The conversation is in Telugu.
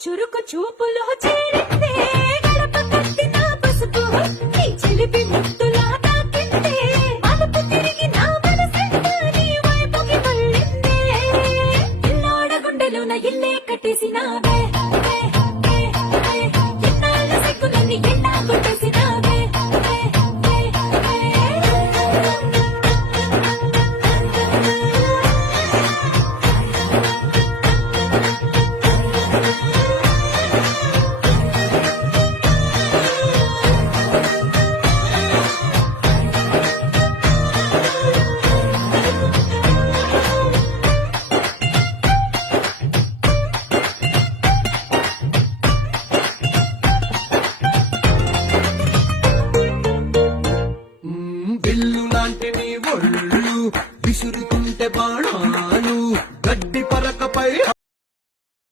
చురుకు చూపులో చేరిందే గడప కట్టిన పసుపు నీ చిలిపి ముద్దులా తాకిందే అలుపు తిరిగి నా మనసంతా నీ వైపుకి మళ్ళిందే ఇల్లాడ గుండెలోన ఇల్లే కట్టేసినావే ఎన్నాళ్ళ సిగ్గులన్నీ ఎండా కొట్టేసినావే